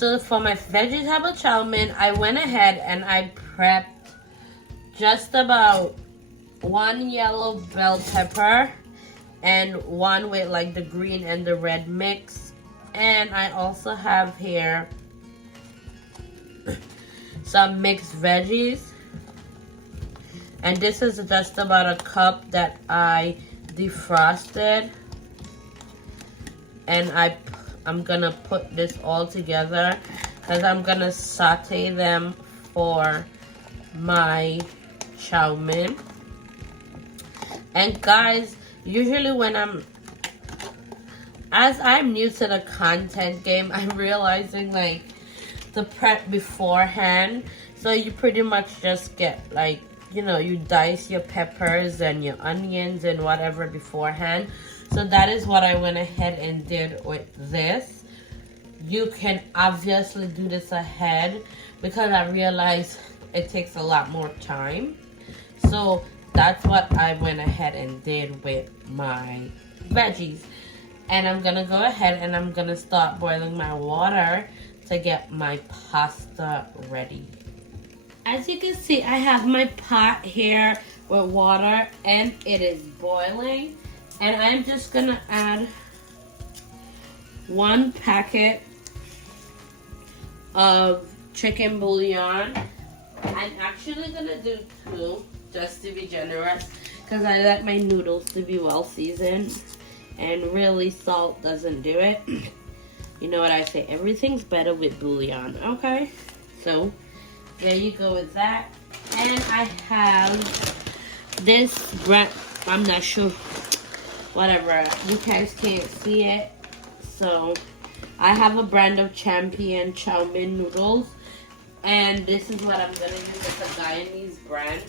So for my vegetable chow mein, I went ahead and I prepped just about one yellow bell pepper and one with like the green and the red mix. And I also have here some mixed veggies. And this is just about a cup that I defrosted. And I'm gonna put this all together because I'm gonna saute them for my chow mein. And guys, usually when as I'm new to the content game, I'm realizing like the prep beforehand. So you pretty much just get like, you know, you dice your peppers and your onions and whatever beforehand. So that is what I went ahead and did with this. You can obviously do this ahead because I realized it takes a lot more time. So that's what I went ahead and did with my veggies. And I'm gonna go ahead and I'm gonna start boiling my water to get my pasta ready. As you can see, I have my pot here with water and it is boiling. And I'm just gonna add 1 packet of chicken bouillon. I'm actually gonna do 2 just to be generous because I like my noodles to be well seasoned, and really salt doesn't do it. You know what I say, everything's better with bouillon, okay? So there you go with that. And I have this brand, I'm not sure, whatever, you guys can't see it. So I have a brand of Chowmein noodles, and this is what I'm gonna use. It's a Guyanese brand,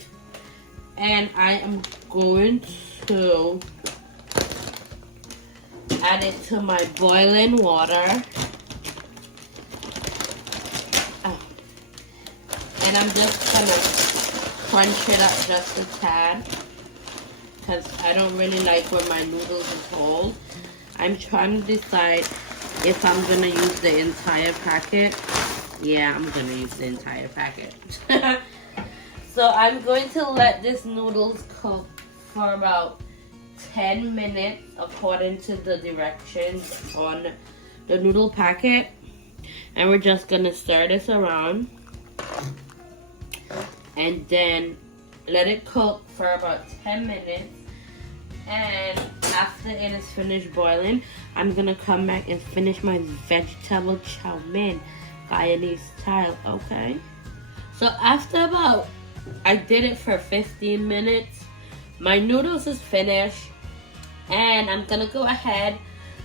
and I am going to add it to my boiling water. And I'm just gonna crunch it up just a tad because I don't really like when my noodles is whole. I'm trying to decide if I'm gonna use the entire packet. Yeah, I'm gonna use the entire packet. So I'm going to let this noodles cook for about 10 minutes according to the directions on the noodle packet. And we're just gonna stir this around and then let it cook for about 10 minutes. And after it is finished boiling, I'm gonna come back and finish my vegetable chow mein, Guyanese style, okay? So after about, I did it for 15 minutes, my noodles is finished, and I'm gonna go ahead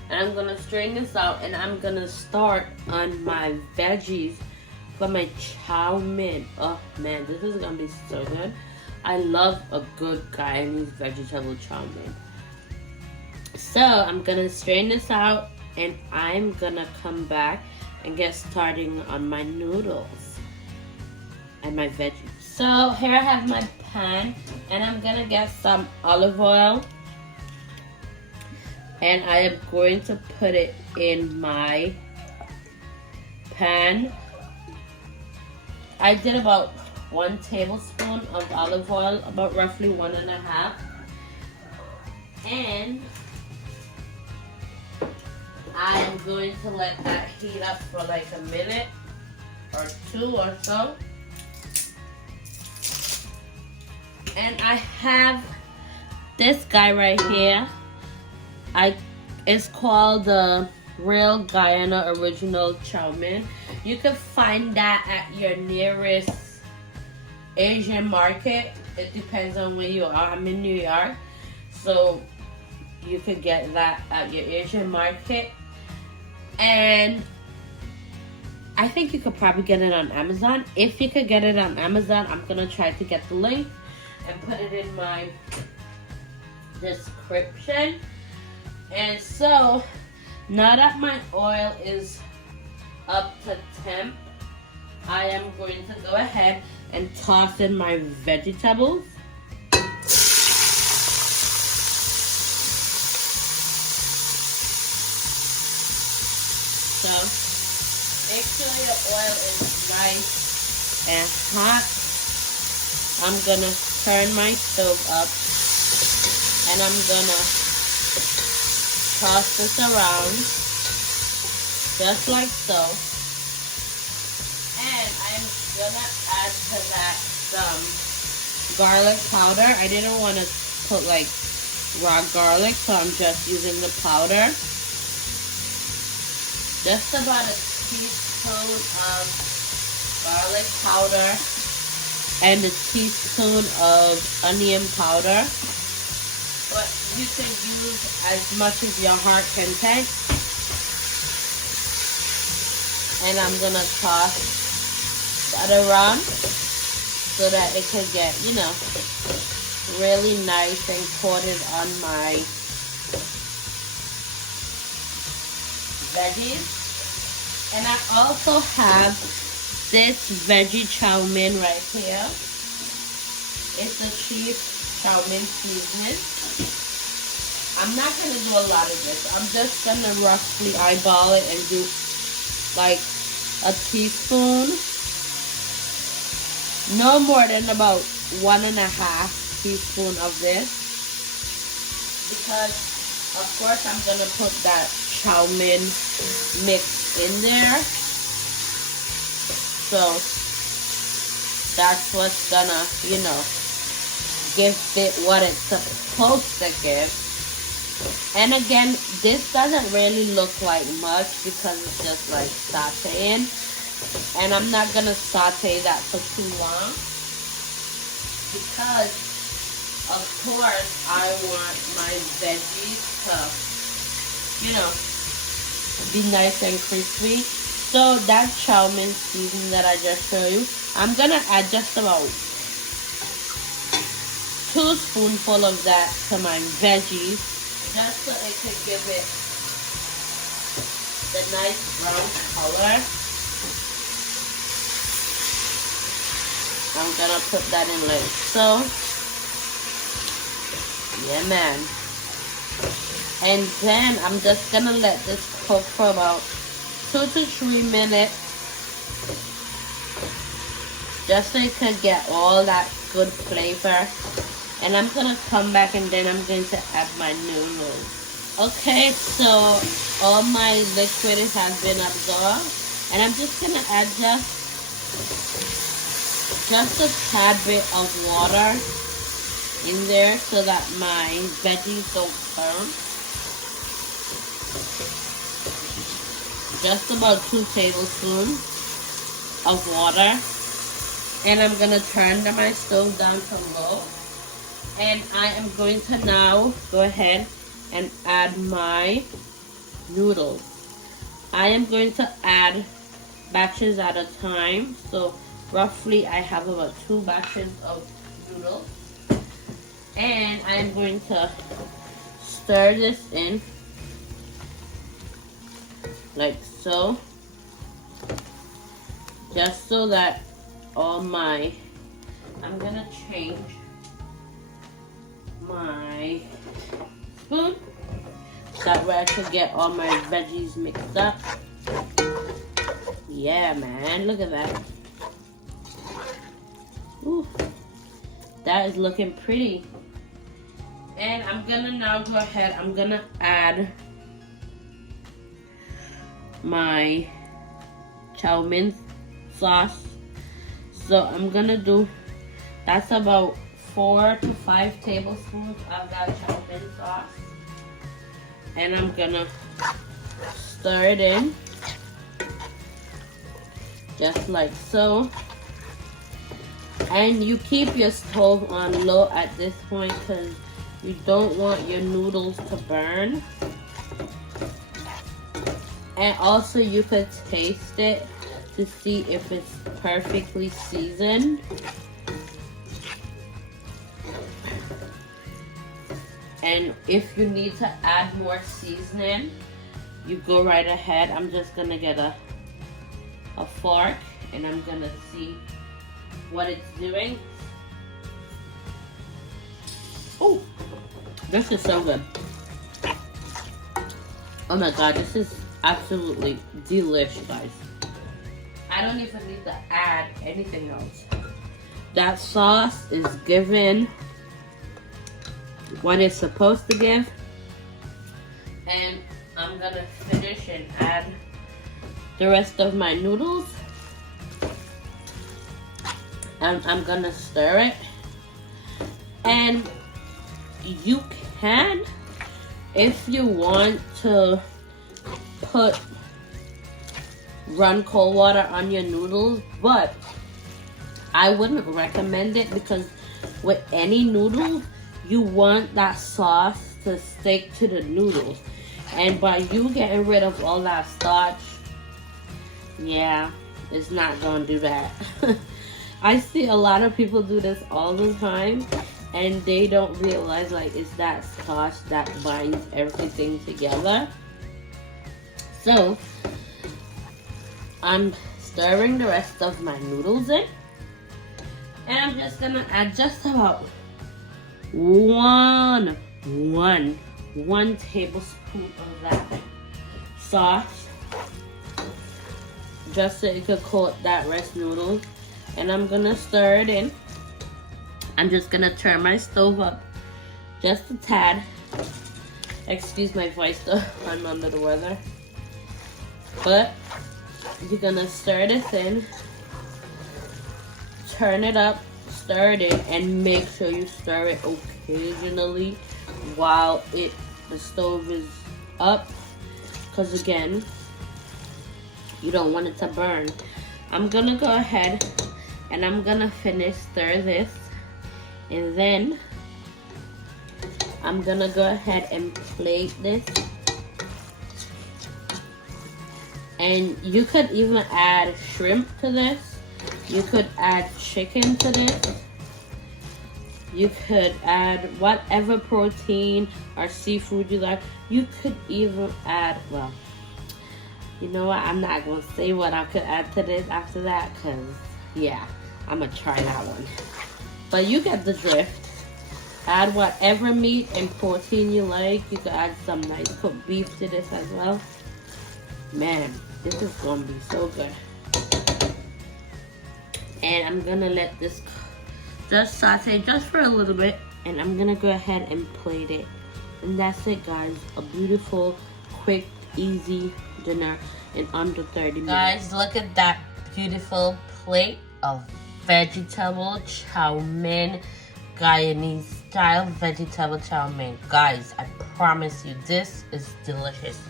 and I'm gonna strain this out, and I'm gonna start on my veggies for my chow mein. Oh man, this is gonna be so good. I love a good Guyanese vegetable chow mein. So I'm gonna strain this out, and I'm gonna come back and get starting on my noodles and my veggies. So here I have my pan, and I'm gonna get some olive oil, and I am going to put it in my pan. I did about 1 tablespoon of olive oil, about roughly 1.5. And I am going to let that heat up for like a minute or 2 or so. And I have this guy right here. It's called the Real Guyana Original Chow Mein. You can find that at your nearest Asian market. It depends on where you are. I'm in New York, so you could get that at your Asian market. And I think you could probably get it on Amazon. If you could get it on Amazon, I'm gonna try to get the link and put it in my description. And so now that my oil is up to temp, I am going to go ahead and toss in my vegetables. So make sure your oil is nice and hot. I'm gonna turn my stove up and I'm gonna toss this around just like so. And I'm gonna add to that some garlic powder. I didn't want to put like raw garlic, so I'm just using the powder. Just about a teaspoon of garlic powder and a teaspoon of onion powder. But you can use as much as your heart can take. And I'm gonna toss that around so that it can get, you know, really nice and coated on my veggies. And I also have this veggie chow mein right here. It's a cheap chow mein seasoning. I'm not gonna do a lot of this. I'm just gonna roughly eyeball it and do like a teaspoon. No more than about 1.5 teaspoon of this. Because of course I'm gonna put that chow mein mix in there. So that's what's gonna, you know, give it what it's supposed to give. And again, this doesn't really look like much because it's just like sauteing. And I'm not gonna saute that for too long because of course I want my veggies to, you know, be nice and crispy. So that chow mein seasoning that I just showed you, I'm gonna add just about 2 spoonfuls of that to my veggies, just so it could give it the nice brown color. I'm gonna put that in like so. Yeah, man. And then I'm just gonna let this cook for about 2 to 3 minutes, just so it could get all that good flavor. And I'm gonna come back and then I'm going to add my noodles. Okay, so all my liquid has been absorbed, and I'm just gonna add just a tad bit of water in there so that my veggies don't burn. Just about 2 tablespoons of water. And I'm gonna turn my stove down to low. And I am going to now go ahead and add my noodles. I am going to add batches at a time. So roughly I have about 2 batches of noodles. And I am going to stir this in like so. Just so that all my, I'm gonna change my spoon. That way I could get all my veggies mixed up. Yeah, man, look at that. Ooh, that is looking pretty. And I'm gonna now go ahead, I'm gonna add my chow mein sauce. So I'm gonna do, that's about 4 to 5 tablespoons of that chow mein sauce. And I'm gonna stir it in, just like so. And you keep your stove on low at this point because you don't want your noodles to burn. And also you could taste it to see if it's perfectly seasoned. And if you need to add more seasoning, you go right ahead. I'm just gonna get a fork and I'm gonna see what it's doing. Oh, this is so good. Oh my god, this is absolutely delish, guys. I don't even need to add anything else. That sauce is giving what it's supposed to give. And I'm gonna finish and add the rest of my noodles. And I'm gonna stir it. And you can, if you want to run cold water on your noodles, but I wouldn't recommend it because with any noodles, you want that sauce to stick to the noodles. And by you getting rid of all that starch, yeah, it's not gonna do that. I see a lot of people do this all the time, and they don't realize like it's that starch that binds everything together. So I'm stirring the rest of my noodles in, and I'm just gonna add just about one tablespoon of that sauce, just so it could coat that rest noodles. And I'm gonna stir it in. I'm just gonna turn my stove up just a tad. Excuse my voice though, I'm under the weather. But you're gonna stir this in, turn it up, stir it in, and make sure you stir it occasionally while the stove is up, because again, you don't want it to burn. I'm gonna go ahead and I'm gonna stir this, and then I'm gonna go ahead and plate this. And you could even add shrimp to this. You could add chicken to this. You could add whatever protein or seafood you like. You could even add, well, you know what? I'm not going to say what I could add to this after that, because, yeah, I'm going to try that one. But you get the drift. Add whatever meat and protein you like. You could add some nice cooked beef to this as well. Man, this is going to be so good. And I'm going to let this just saute just for a little bit. And I'm going to go ahead and plate it. And that's it, guys. A beautiful, quick, easy dinner in under 30 minutes. Guys, look at that beautiful plate of vegetable Chowmein, Guyanese style vegetable Chowmein. Guys, I promise you, this is delicious.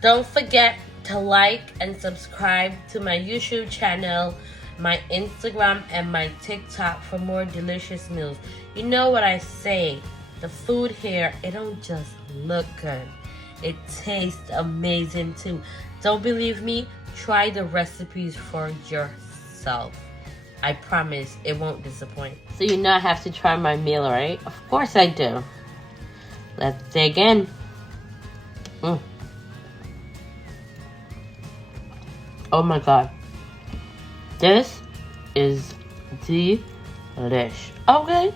Don't forget to like and subscribe to my YouTube channel, my Instagram, and my TikTok for more delicious meals. You know what I say, the food here, it don't just look good. It tastes amazing too. Don't believe me? Try the recipes for yourself. I promise it won't disappoint. So you know I have to try my meal, right? Of course I do. Let's dig in. Oh my God. This is delish. Okay.